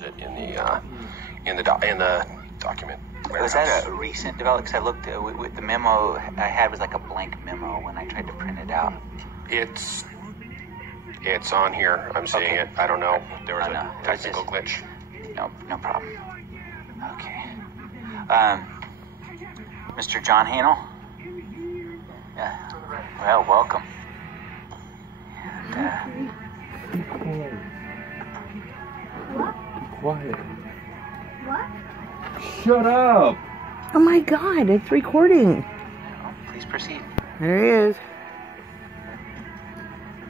it in the document. Was that a recent development? Because I looked with the memo I had was like a blank memo when I tried to print it out. It's on here. I'm seeing it. I don't know. There was a technical glitch. No problem. Okay. Mr. John Haynal? Yeah. Well, welcome. And, Quiet. What? Shut up! Oh my God, it's recording. well, please proceed. There he is.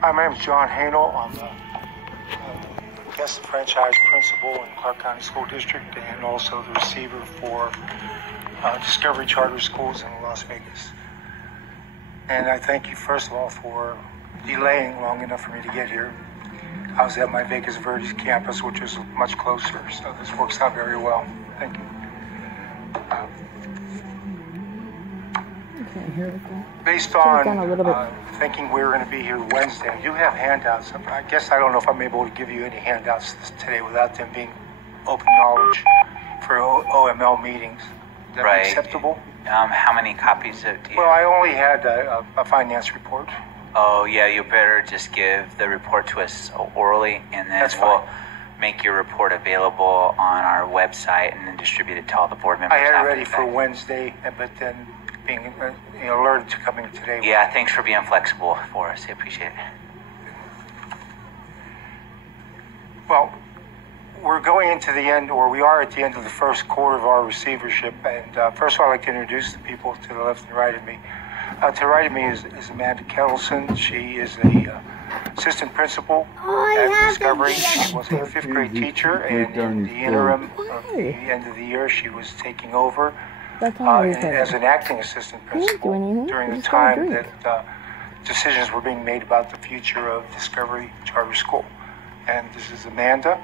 Hi, my name is John Haynal. I'm the guest franchise principal in Clark County School District and also the receiver for Discovery Charter Schools in Las Vegas. And I thank you, first of all, for delaying long enough for me to get here. I was at my Vegas Verdes campus, which was much closer, so this works out very well. Thank you. Based on thinking we were going to be here Wednesday, I do have handouts. I guess I don't know if I'm able to give you any handouts today without them being open knowledge for OML meetings. Is that acceptable? How many copies do you Well, I only had a finance report. Oh, yeah, you better just give the report to us orally, and then we'll make your report available on our website and then distribute it to all the board members. I had it ready for Wednesday, but then being alerted to coming today. Yeah, thanks for being flexible for us. I appreciate it. Well, we're going into the end, or we are at the end of the first quarter of our receivership. And first of all, I'd like to introduce the people to the left and right of me. To the right of me is Amanda Kettleson. She is the assistant principal at Discovery. She was a fifth grade teacher, and in the interim of the end of the year, she was taking over as an acting assistant principal during the time that decisions were being made about the future of Discovery Charter School. And this is Amanda.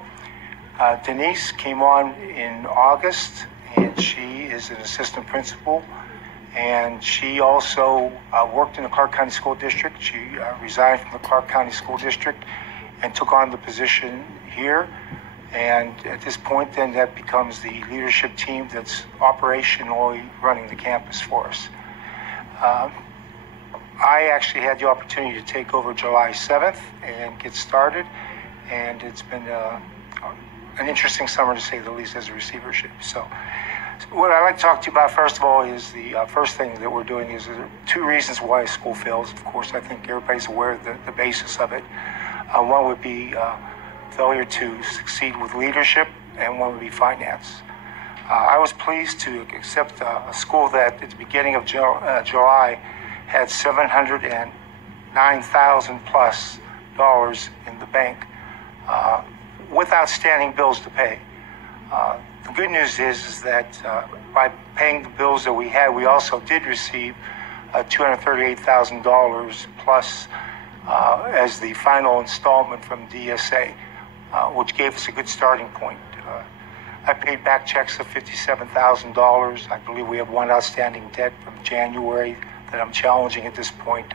Denise came on in August, and she is an assistant principal. And she also worked in the Clark County School District. She resigned from the Clark County School District and took on the position here. And at this point, then, that becomes the leadership team that's operationally running the campus for us. I actually had the opportunity to take over July 7th and get started. And it's been an interesting summer, to say the least, as a receivership. So what I'd like to talk to you about, first of all, is the first thing that we're doing is there are two reasons why a school fails. Of course, I think everybody's aware of the basis of it. One would be failure to succeed with leadership, and one would be finance. I was pleased to accept a school that at the beginning of July had $709,000 plus in the bank with outstanding bills to pay. The good news is that by paying the bills that we had, we also did receive $238,000 plus as the final installment from DSA, which gave us a good starting point. I paid back checks of $57,000. I believe we have one outstanding debt from January that I'm challenging at this point.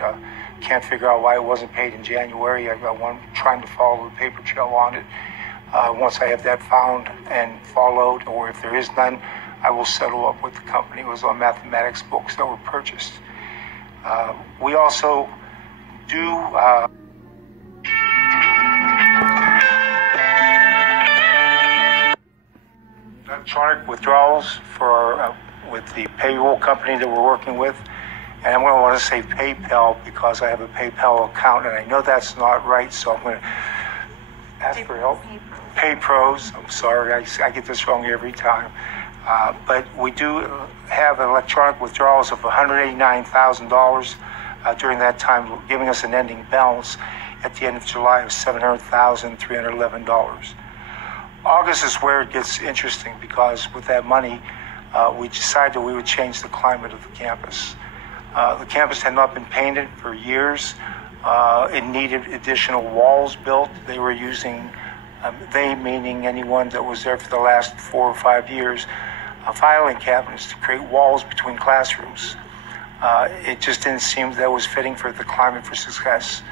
Can't figure out why it wasn't paid in January. I'm trying to follow the paper trail on it. Once I have that found and followed, or if there is none, I will settle up with the company. It was on mathematics books that were purchased. We also do electronic withdrawals for with the payroll company that we're working with. And I'm going to want to say PayPal because I have a PayPal account, and I know that's not right, so I'm going to ask for help. PayPros, I'm sorry, I get this wrong every time. But we do have electronic withdrawals of $189,000 during that time, giving us an ending balance at the end of July of $700,311. August is where it gets interesting because with that money, we decided that we would change the climate of the campus. The campus had not been painted for years. It needed additional walls built. They were using, they meaning anyone that was there for the last 4 or 5 years, filing cabinets to create walls between classrooms. It just didn't seem that was fitting for the climate for success.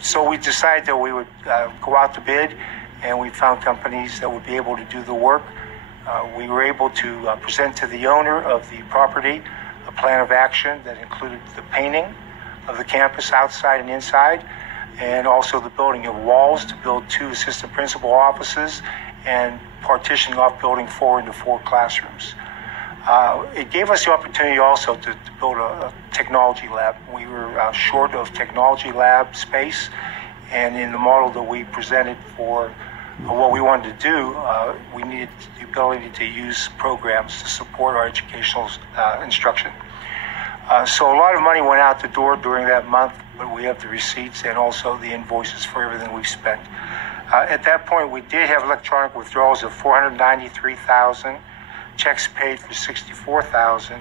So we decided that we would go out to bid and we found companies that would be able to do the work. We were able to present to the owner of the property a plan of action that included the painting of the campus outside and inside, and also the building of walls to build 2 assistant principal offices and partitioning off building 4 into 4 classrooms. It gave us the opportunity also to build a technology lab. We were short of technology lab space, and in the model that we presented for what we wanted to do, we needed the ability to use programs to support our educational instruction. So a lot of money went out the door during that month, but we have the receipts and also the invoices for everything we've spent. At that point, we did have electronic withdrawals of $493,000, checks paid for $64,000.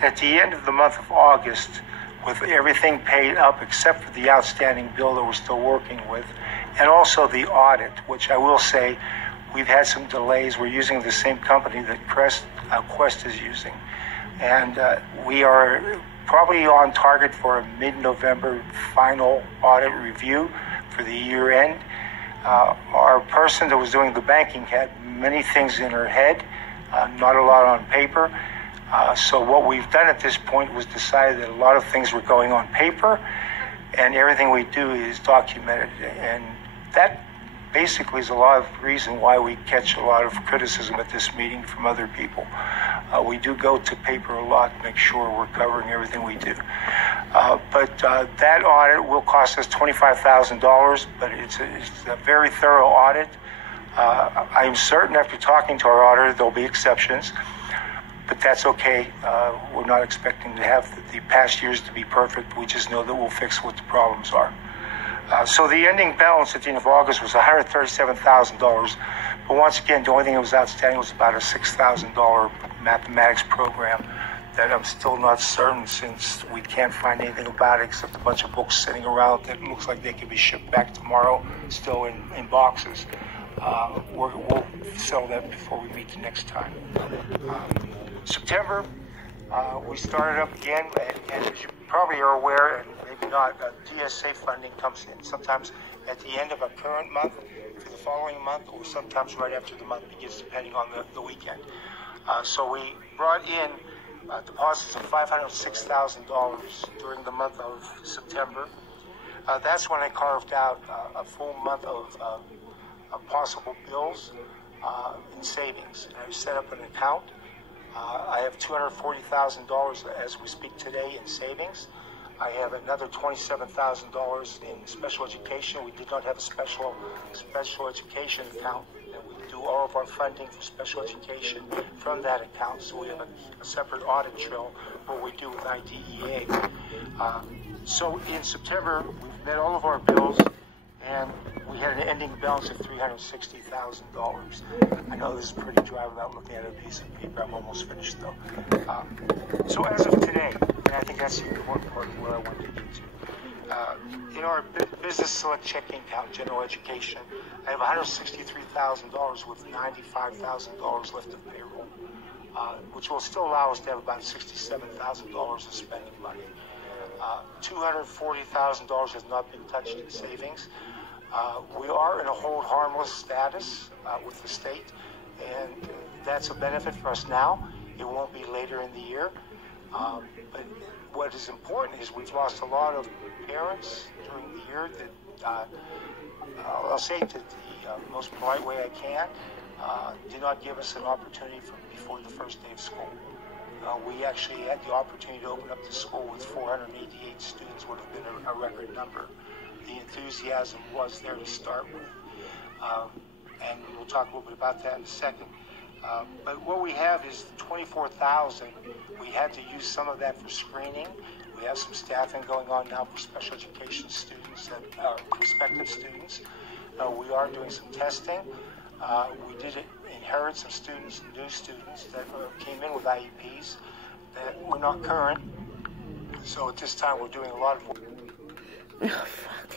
At the end of the month of August, with everything paid up except for the outstanding bill that we're still working with, and also the audit, which I will say we've had some delays. We're using the same company that Quest is using. And we are probably on target for a mid-November final audit review for the year end. Our person that was doing the banking had many things in her head, not a lot on paper. So what we've done at this point was decided that a lot of things were going on paper, and everything we do is documented. And that basically is a lot of reason why we catch a lot of criticism at this meeting from other people. We do go to paper a lot to make sure we're covering everything we do. But that audit will cost us $25,000, but it's a very thorough audit. I'm certain after talking to our auditor, there'll be exceptions, but that's okay. We're not expecting to have the past years to be perfect. We just know that we'll fix what the problems are. So the ending balance at the end of August was $137,000. But once again, the only thing that was outstanding was about a $6,000 mathematics program that I'm still not certain, since we can't find anything about it except a bunch of books sitting around that looks like they could be shipped back tomorrow, still in boxes. We'll settle that before we meet the next time. September, we started up again, and as you probably are aware, and maybe not, DSA funding comes in sometimes at the end of a current month for the following month, or sometimes right after the month begins, depending on the weekend. So we brought in deposits of $506,000 during the month of September. That's when I carved out a full month of possible bills in savings. And I set up an account. I have $240,000 as we speak today in savings. I have another $27,000 in special education. We did not have a special education account, and we do all of our funding for special education from that account. So we have a separate audit trail, what we do with IDEA. So in September, we've met all of our bills, and we had an ending balance of $360,000. I know this is pretty dry without looking at a piece of paper. I'm almost finished though. So as of today, and I think that's the important part of where I wanted to get to. In our business select checking account, general education, I have $163,000 with $95,000 left of payroll, which will still allow us to have about $67,000 of spending money. $240,000 has not been touched in savings. We are in a hold harmless status with the state, and that's a benefit for us now. It won't be later in the year. But what is important is we've lost a lot of parents during the year that, I'll say it the most polite way I can, did not give us an opportunity before the first day of school. We actually had the opportunity to open up the school with 488 students, would have been a record number. The enthusiasm was there to start with. And we'll talk a little bit about that in a second. But what we have is 24,000. We had to use some of that for screening. We have some staffing going on now for special education students, prospective students. We are doing some testing. We did inherit some students, new students that came in with IEPs that were not current. So at this time, we're doing a lot of work. Oh, fuck.